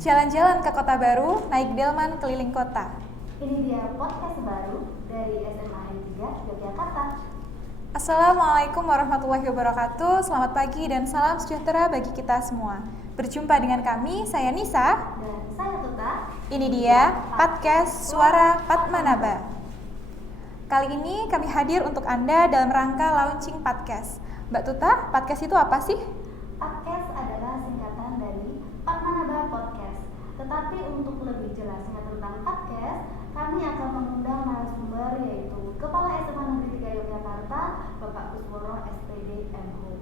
Jalan-jalan ke kota baru, naik delman keliling kota. Ini dia podcast baru dari SMA N3 Yogyakarta. Assalamualaikum warahmatullahi wabarakatuh. Selamat pagi dan salam sejahtera bagi kita semua. Berjumpa dengan kami, saya Nisa. Dan saya Tuta. Ini dia podcast Suara Padmanaba. Kali ini kami hadir untuk Anda dalam rangka launching podcast. Mbak Tuta, podcast itu apa sih? Podcast adalah singkatan dari Padmanaba Podcast. Tetapi untuk lebih jelasnya tentang podcast, kami akan mengundang narasumber yaitu Kepala SMA Negeri 3 Yogyakarta, Bapak Kusworo SPD MHum.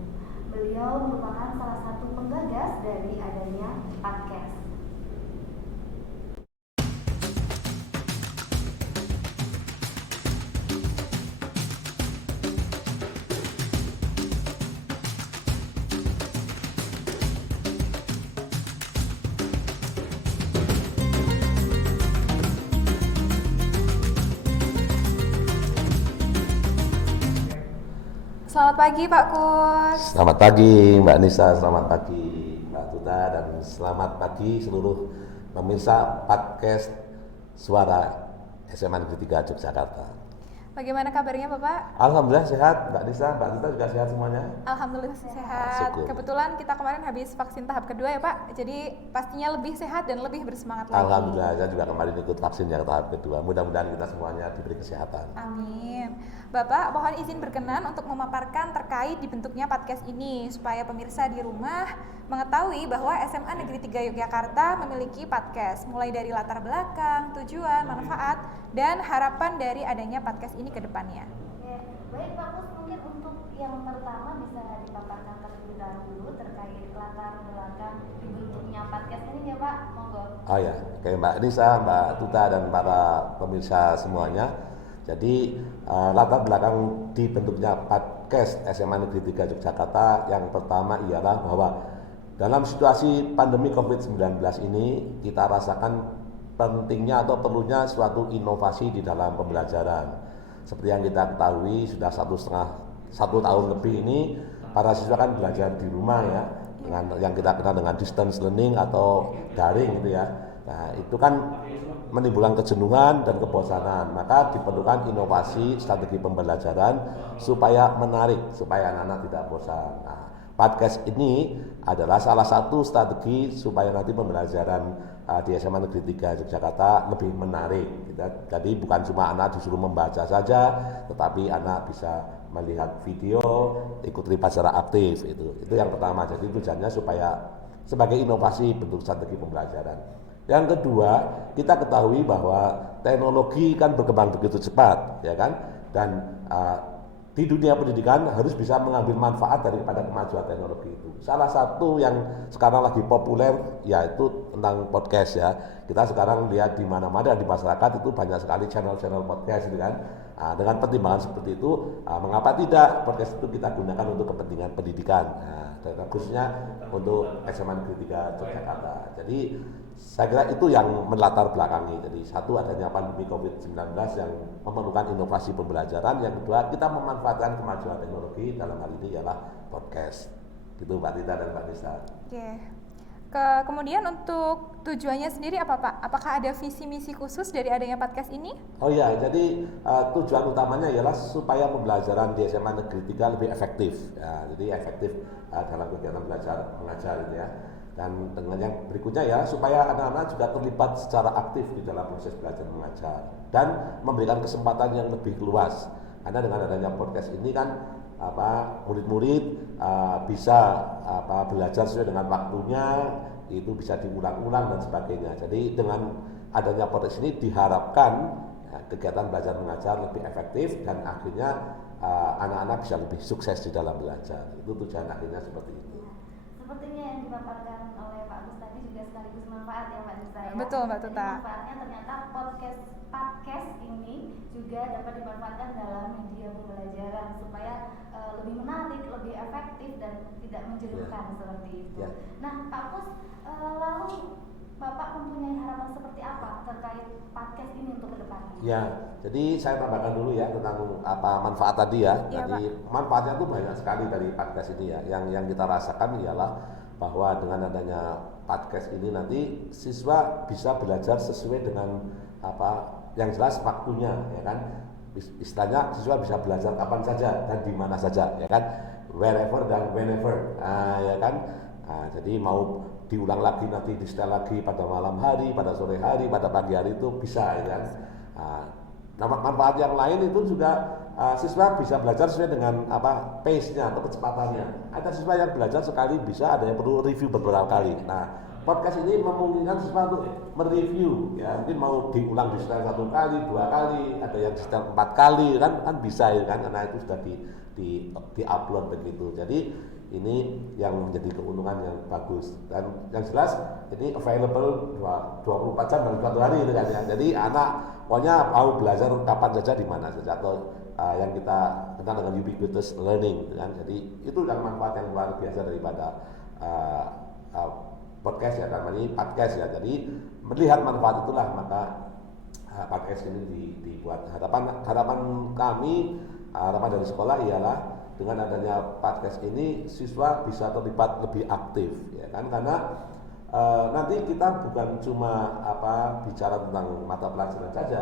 Beliau merupakan salah satu penggagas dari adanya podcast. Selamat pagi Pak Kus. Selamat pagi Mbak Nisa, selamat pagi Mbak Tuta, dan selamat pagi seluruh pemirsa podcast Suara SMA Negeri 3 Yogyakarta. Bagaimana kabarnya Bapak? Alhamdulillah sehat Mbak Nisa, Mbak Tuta juga sehat semuanya? Alhamdulillah sehat. Syukur. Kebetulan kita kemarin habis vaksin tahap kedua ya Pak. Jadi pastinya lebih sehat dan lebih bersemangat lagi. Alhamdulillah, saya juga kemarin ikut vaksin yang tahap kedua. Mudah-mudahan kita semuanya diberi kesehatan. Amin. Bapak, mohon izin berkenan untuk memaparkan terkait dibentuknya podcast ini supaya pemirsa di rumah mengetahui bahwa SMA Negeri 3 Yogyakarta memiliki podcast, mulai dari latar belakang, tujuan, manfaat, dan harapan dari adanya podcast ini ke depannya. Oke, baik Pak Kus, mungkin untuk yang pertama bisa dipaparkan terlebih dahulu terkait latar belakang dibentuknya podcast ini ya Pak, monggo. Oh ya, kayak Mbak Nisa, Mbak Tuta, dan para pemirsa semuanya. Jadi latar belakang dibentuknya podcast SMA Negeri 3 Yogyakarta yang pertama ialah bahwa dalam situasi pandemi COVID-19 ini kita rasakan pentingnya atau perlunya suatu inovasi di dalam pembelajaran. Seperti yang kita ketahui sudah satu tahun lebih ini para siswa kan belajar di rumah ya, dengan yang kita kenal dengan distance learning atau daring gitu ya. Nah itu kan menimbulkan kejenuhan dan kebosanan, maka diperlukan inovasi strategi pembelajaran supaya menarik, supaya anak-anak tidak bosan. Nah, podcast ini adalah salah satu strategi supaya nanti pembelajaran di SMA Negeri 3 Yogyakarta lebih menarik. Jadi bukan cuma anak disuruh membaca saja, tetapi anak bisa melihat video, ikut terlibat secara aktif. Itu yang pertama. Jadi tujuannya supaya sebagai inovasi bentuk strategi pembelajaran. Yang kedua, kita ketahui bahwa teknologi kan berkembang begitu cepat, ya kan? Dan di dunia pendidikan harus bisa mengambil manfaat daripada kemajuan teknologi itu. Salah satu yang sekarang lagi populer yaitu tentang podcast ya. Kita sekarang lihat di mana-mana di masyarakat itu banyak sekali channel-channel podcast, gitu kan? Dengan pertimbangan seperti itu, mengapa tidak podcast itu kita gunakan untuk kepentingan pendidikan? Dan khususnya untuk SMA Negeri 3 Yogyakarta. Jadi saya kira itu yang melatar belakangi. Jadi satu, adanya pandemi COVID-19 yang memerlukan inovasi pembelajaran. Yang kedua, kita memanfaatkan kemajuan teknologi, dalam hal ini ialah podcast. Gitu Mbak Tita dan Mbak Nisa. Oke. Kemudian untuk tujuannya sendiri apa Pak? Apakah ada visi misi khusus dari adanya podcast ini? Oh ya, jadi tujuan utamanya ialah supaya pembelajaran di SMA Negeri 3 lebih efektif. Ya, jadi efektif dalam kegiatan belajar mengajar gitu ya. Dan dengan yang berikutnya ya, supaya anak-anak juga terlibat secara aktif di dalam proses belajar mengajar dan memberikan kesempatan yang lebih luas. Karena dengan adanya podcast ini kan murid-murid bisa belajar sesuai dengan waktunya, itu bisa diulang-ulang dan sebagainya. Jadi dengan adanya podcast ini diharapkan kegiatan belajar mengajar lebih efektif dan akhirnya anak-anak bisa lebih sukses di dalam belajar. Itu tujuan akhirnya seperti itu. Sepertinya yang dipaparkan oleh Pak Agus tadi juga sekaligus manfaat ya Mbak Nisa ya. Betul Mbak Tuta. Jadi manfaatnya ternyata podcast ini juga dapat dimanfaatkan dalam media pembelajaran supaya lebih menarik, lebih efektif dan tidak menjenuhkan seperti itu. Ya. Nah Pak Kus, lalu Bapak mempunyai harapan seperti apa terkait podcast ini untuk kedepannya? Ya, jadi saya tambahkan dulu ya tentang manfaat tadi ya. Iya, Jadi manfaatnya itu banyak sekali dari podcast ini ya. Yang kita rasakan ialah bahwa dengan adanya podcast ini nanti siswa bisa belajar sesuai dengan yang jelas waktunya, ya kan. Istilahnya siswa bisa belajar kapan saja dan di mana saja, ya kan, wherever dan whenever, ya kan. Jadi mau diulang lagi nanti di setel lagi pada malam hari, pada sore hari, pada pagi hari itu bisa, ya kan. Manfaat yang lain itu juga siswa bisa belajar sesuai dengan pace-nya atau kecepatannya. Ada siswa yang belajar sekali bisa, ada yang perlu review beberapa kali. Nah, podcast ini memungkinkan siswa untuk mereview, ya, mungkin mau diulang di setel 1 kali, 2 kali, ada yang di setel 4 kali, kan bisa, ya kan, karena itu sudah di upload begitu. Jadi ini yang menjadi keuntungan yang bagus, dan yang jelas ini available 24 jam dalam 1 hari, gitu kan, ya. Jadi anak pokoknya mau belajar kapan saja di mana saja, atau yang kita kenal dengan ubiquitous learning, kan. Jadi itu yang manfaat yang luar biasa daripada podcast, ya, karena ini podcast, ya. Jadi melihat manfaat itulah maka podcast ini dibuat. Harapan kami, harapan dari sekolah ialah dengan adanya podcast ini siswa bisa terlibat lebih aktif, ya kan, karena nanti kita bukan cuma bicara tentang mata pelajaran saja,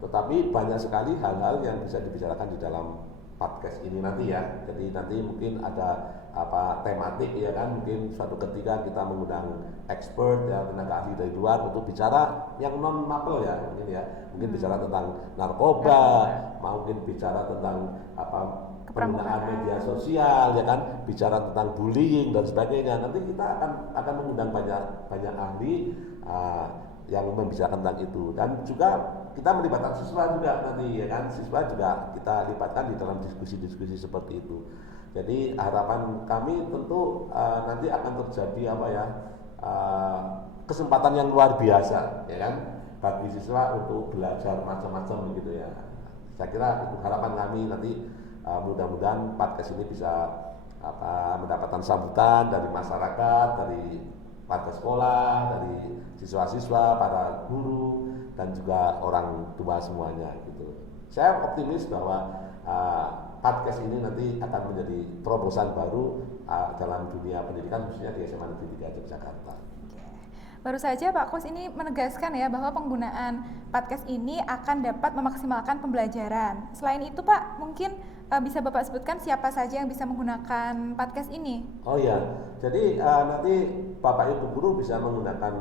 tetapi banyak sekali hal-hal yang bisa dibicarakan di dalam podcast ini nanti, ya. Jadi nanti mungkin ada tematik, ya kan, mungkin suatu ketika kita mengundang expert, ya, tenaga ahli dari luar untuk bicara yang non mapel, ya, mungkin bicara tentang narkoba, mungkin bicara tentang penggunaan media sosial, ya kan, bicara tentang bullying dan sebagainya. Nanti kita akan mengundang banyak ahli yang membicarakan tentang itu, dan juga kita melibatkan siswa juga nanti, ya kan, siswa juga kita libatkan di dalam diskusi-diskusi seperti itu. Jadi harapan kami tentu nanti akan terjadi kesempatan yang luar biasa, ya kan, bagi siswa untuk belajar macam-macam begitu, ya. Saya kira itu harapan kami nanti. Mudah-mudahan podcast ini bisa mendapatkan sambutan dari masyarakat, dari warga sekolah, dari siswa-siswa, para guru, dan juga orang tua semuanya, gitu. Saya optimis bahwa podcast ini nanti akan menjadi terobosan baru dalam dunia pendidikan, khususnya di SMA Negeri 3 Yogyakarta. Baru saja Pak Kus ini menegaskan, ya, bahwa penggunaan podcast ini akan dapat memaksimalkan pembelajaran. Selain itu Pak, mungkin bisa Bapak sebutkan siapa saja yang bisa menggunakan podcast ini? Oh ya, jadi nanti Bapak Ibu guru bisa menggunakan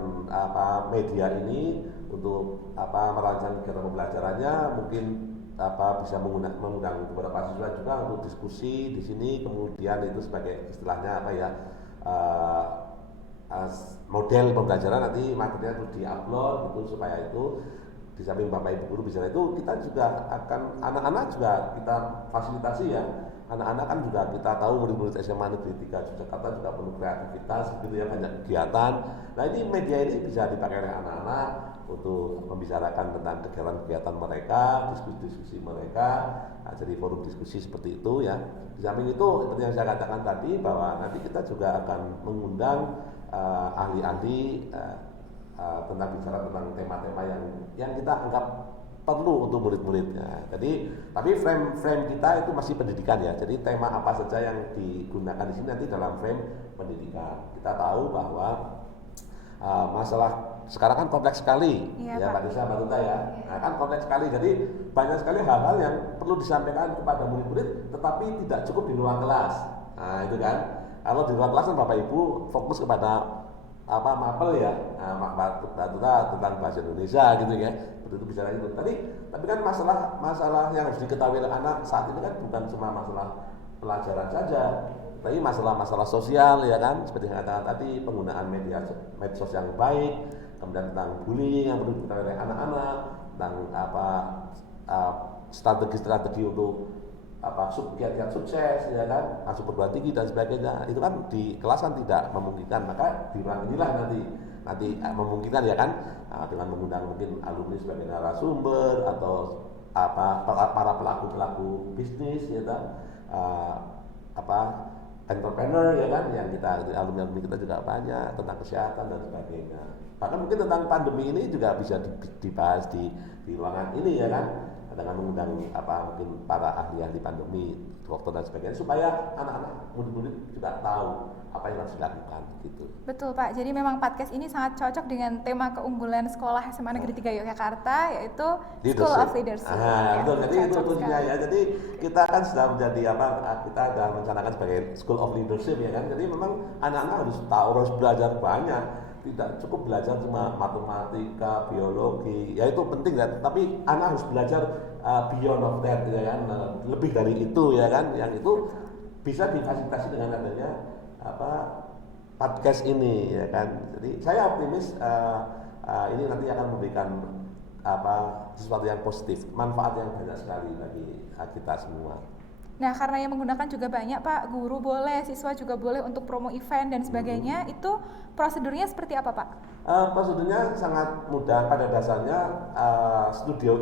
media ini untuk merancang kegiatan pembelajarannya. Mungkin bisa mengundang beberapa siswa juga untuk diskusi di sini. Kemudian itu sebagai istilahnya model pembelajaran, nanti materinya itu diupload gitu, supaya itu di samping Bapak Ibu guru bicara itu, kita juga akan anak-anak juga kita fasilitasi, ya. Anak-anak kan juga kita tahu murid-murid SMA Negeri 3 Yogyakarta juga perlu kreativitas gitu, ya, banyak kegiatan. Nah, ini media ini bisa dipakai oleh anak-anak untuk membicarakan tentang kegiatan-kegiatan mereka, diskusi-diskusi mereka. Nah, jadi forum diskusi seperti itu, ya. Di samping itu seperti yang saya katakan tadi, bahwa nanti kita juga akan mengundang ahli-ahli tentang bicara tentang tema-tema yang kita anggap perlu untuk murid-muridnya. Jadi, tapi frame kita itu masih pendidikan, ya. Jadi tema apa saja yang digunakan di sini nanti dalam frame pendidikan. Kita tahu bahwa masalah sekarang kan kompleks sekali, ya Mbak Nisa, Mbak Tuta, ya. Nah, kan kompleks sekali. Jadi banyak sekali hal-hal yang perlu disampaikan kepada murid-murid, tetapi tidak cukup di ruang kelas. Nah, itu kan. Kalau di ruang kelas kan Bapak Ibu fokus kepada mapel, ya, Mbak Tuta tentang bahasa Indonesia gitu, ya. Begitu bicara itu. Tapi kan masalah yang harus diketahui oleh anak saat ini kan bukan cuma masalah pelajaran saja, tapi masalah sosial, ya kan. Seperti yang katakan tadi, penggunaan medsos yang baik, kemudian tentang bullying yang perlu diketahui oleh anak-anak, tentang strategi-strategi untuk kiat-kiat sukses, ya kan, masuk perguruan tinggi dan sebagainya. Itu kan di kelas kan tidak memungkinkan, maka di ruang inilah nanti memungkinkan, ya kan, dengan mengundang mungkin alumni sebagai narasumber atau para pelaku bisnis, ya kan, entrepreneur, ya kan, yang alumni kita juga banyak tentang kesehatan dan sebagainya. Bahkan mungkin tentang pandemi ini juga bisa dibahas di ruangan ini, ya kan, dengan mengundang mungkin para ahli-ahli pandemi, dokter dan sebagainya, supaya anak-anak murid-murid juga tahu apa yang harus dilakukan gitu. Betul Pak, jadi memang podcast ini sangat cocok dengan tema keunggulan sekolah SMA Negeri 3 Yogyakarta, yaitu School of Leadership. Ya, betul. Jadi itu cocok tujuannya sekali. ya. Jadi kita kan sudah menjadi kita sudah mencanakan sebagai School of Leadership ya kan. Jadi memang anak-anak harus tahu, harus belajar banyak. Tidak cukup belajar cuma matematika, biologi, ya itu penting ya. Tapi anak harus belajar beyond of that ya kan, lebih dari itu ya kan. Yang itu bisa difasilitasi dengan adanya podcast ini ya kan. Jadi saya optimis ini nanti akan memberikan sesuatu yang positif, manfaat yang banyak sekali bagi kita semua. Nah, karena yang menggunakan juga banyak Pak, guru boleh, siswa juga boleh untuk promo event dan sebagainya, itu prosedurnya seperti apa Pak? Prosedurnya sangat mudah. Pada dasarnya studio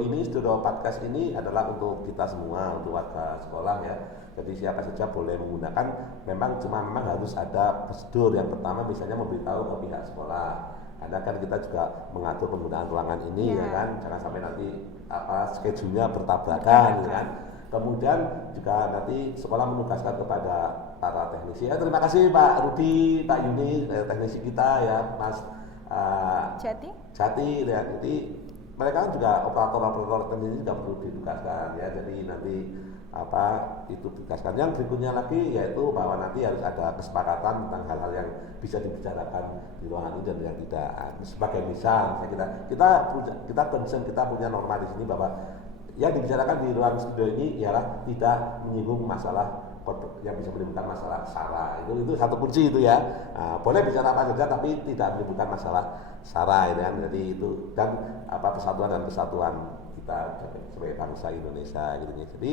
podcast ini adalah untuk kita semua, untuk warga sekolah ya. Jadi siapa saja boleh menggunakan. Memang harus ada prosedur. Yang pertama misalnya memberitahu ke pihak sekolah. Karena kan kita juga mengatur penggunaan ruangan ini ya kan, jangan sampai nanti schedule-nya bertabrakan ya kan. Kemudian juga nanti sekolah menugaskan kepada para teknisi. Terima kasih Pak Rudi, Pak Yuni, teknisi kita ya, Mas Jati ya. Jadi mereka kan juga operator teknisi juga perlu ditugaskan ya. Jadi nanti itu ditugaskan. Yang berikutnya lagi yaitu bahwa nanti harus ada kesepakatan tentang hal-hal yang bisa dibicarakan di ruangan ini dan yang tidak. Sebagai misal, kita concern, kita punya norma di sini bahwa yang dibicarakan di ruang studio ini ialah tidak menyinggung masalah yang bisa menimbulkan masalah SARA. Itu satu kunci itu ya. Boleh bicara apa saja tapi tidak menimbulkan masalah SARA ya kan. Jadi itu dan persatuan dan kesatuan kita sebagai bangsa Indonesia gitu. Jadi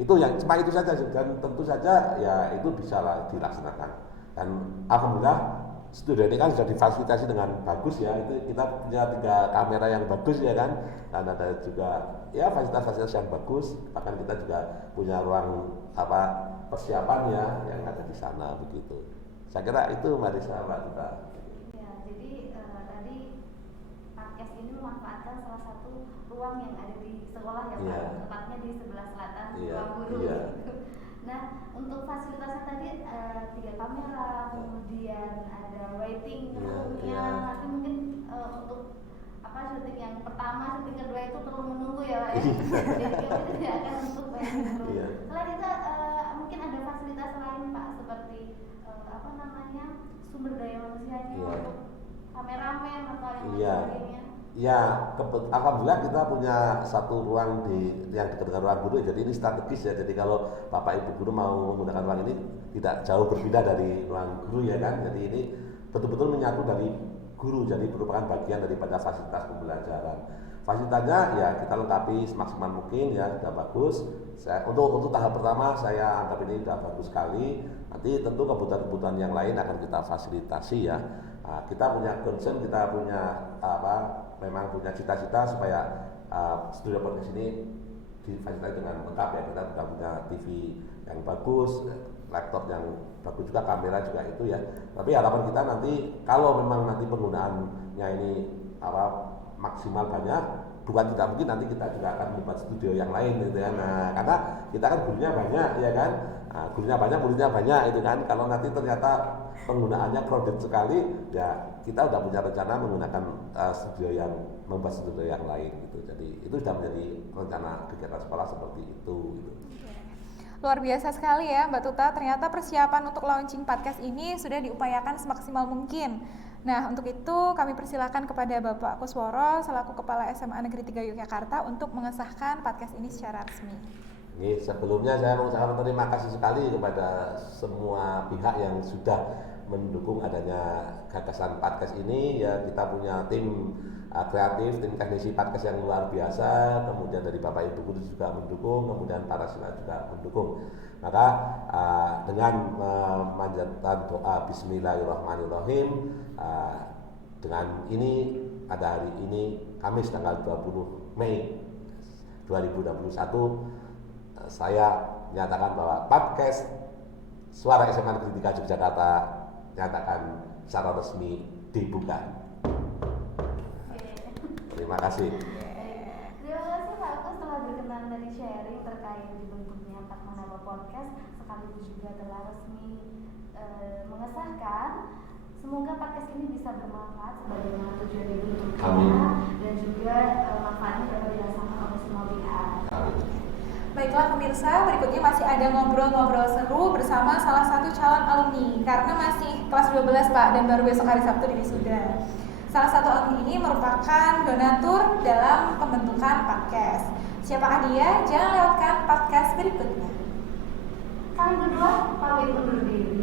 itu yang cuma itu saja, dan tentu saja ya itu bisa dilaksanakan. Dan alhamdulillah studio ini kan sudah difasilitasi dengan bagus ya. Itu kita punya 3 kamera yang bagus ya kan, dan ada juga ya fasilitas-fasilitas yang bagus. Bahkan kita juga punya ruang persiapan ya yang ada di sana begitu. Saya kira itu Marisa, Mbak Tita. Ya, jadi tadi podcast ini memanfaatkan salah satu ruang yang ada di sekolah ya Pak, tepatnya di sebelah selatan ruang guru. Gitu. Nah, untuk fasilitasnya tadi 3 kamera, kemudian ada waiting roomnya, nanti mungkin untuk syuting yang pertama, syuting kedua itu perlu menunggu ya Pak ya. Jadi kami tidak akan untuk waiting room. Selain itu mungkin ada fasilitas lain Pak, seperti sumber daya manusianya untuk kameramen atau yang sebagainya. Ya, alhamdulillah kita punya satu ruang yang dekat dengan ruang guru. Jadi ini strategis ya. Jadi kalau Bapak Ibu guru mau menggunakan ruang ini tidak jauh berbeda dari ruang guru ya kan. Jadi ini betul-betul menyatu dari guru. Jadi merupakan bagian daripada fasilitas pembelajaran. Fasilitasnya ya kita lengkapi semaksimal mungkin ya, sudah bagus. Untuk tahap pertama saya anggap ini sudah bagus sekali. Nanti tentu kebutuhan-kebutuhan yang lain akan kita fasilitasi ya. Kita punya concern, kita punya memang punya cita-cita supaya studio podcast ini difasilitasi dengan lengkap ya. Kita juga punya TV yang bagus, laptop yang bagus juga, kamera juga itu ya. Tapi harapan kita nanti kalau memang nanti penggunaannya ini maksimal banyak, bukan tidak mungkin nanti kita juga akan membuat studio yang lain gitu kan. Nah, karena kita kan gurunya banyak ya kan. Gurunya banyak, muridnya banyak itu kan. Kalau nanti ternyata penggunaannya crowded sekali, ya kita udah punya rencana menggunakan membuat studio yang lain gitu. Jadi itu sudah menjadi rencana kegiatan sekolah seperti itu gitu. Luar biasa sekali ya Mbak Tuta, ternyata persiapan untuk launching podcast ini sudah diupayakan semaksimal mungkin. Nah, untuk itu kami persilakan kepada Bapak Kusworo selaku Kepala SMA Negeri 3 Yogyakarta untuk mengesahkan podcast ini secara resmi. Sebelumnya saya mengucapkan terima kasih sekali kepada semua pihak yang sudah mendukung adanya gagasan podcast ini ya. Kita punya tim kreatif, tim teknisi podcast yang luar biasa, kemudian dari Bapak Ibu guru juga mendukung, kemudian para siswa juga mendukung. Maka dengan memanjatkan doa Bismillahirrahmanirrahim, dengan ini pada hari ini Kamis tanggal 20 Mei 2021 saya menyatakan bahwa podcast Suara SMA Negeri 3 Yogyakarta nyatakan secara resmi dibuka. Terima kasih. Terima kasih Pak setelah berkenan dari sharing terkait dibentuknya Padmanaba Podcast, sekaligus juga telah resmi mengesahkan. Semoga podcast ini bisa bermanfaat sebagaimana tujuan dibentuknya. Amin. Dan juga manfaatnya dapat dirasakan oleh semua pihak. Baiklah pemirsa, berikutnya masih ada ngobrol-ngobrol seru bersama salah satu calon alumni karena masih kelas 12 Pak dan baru besok hari Sabtu wisuda. Salah satu alumni ini merupakan donatur dalam pembentukan podcast. Siapakah dia? Jangan lewatkan podcast berikutnya. Kami berdua pamit undur diri.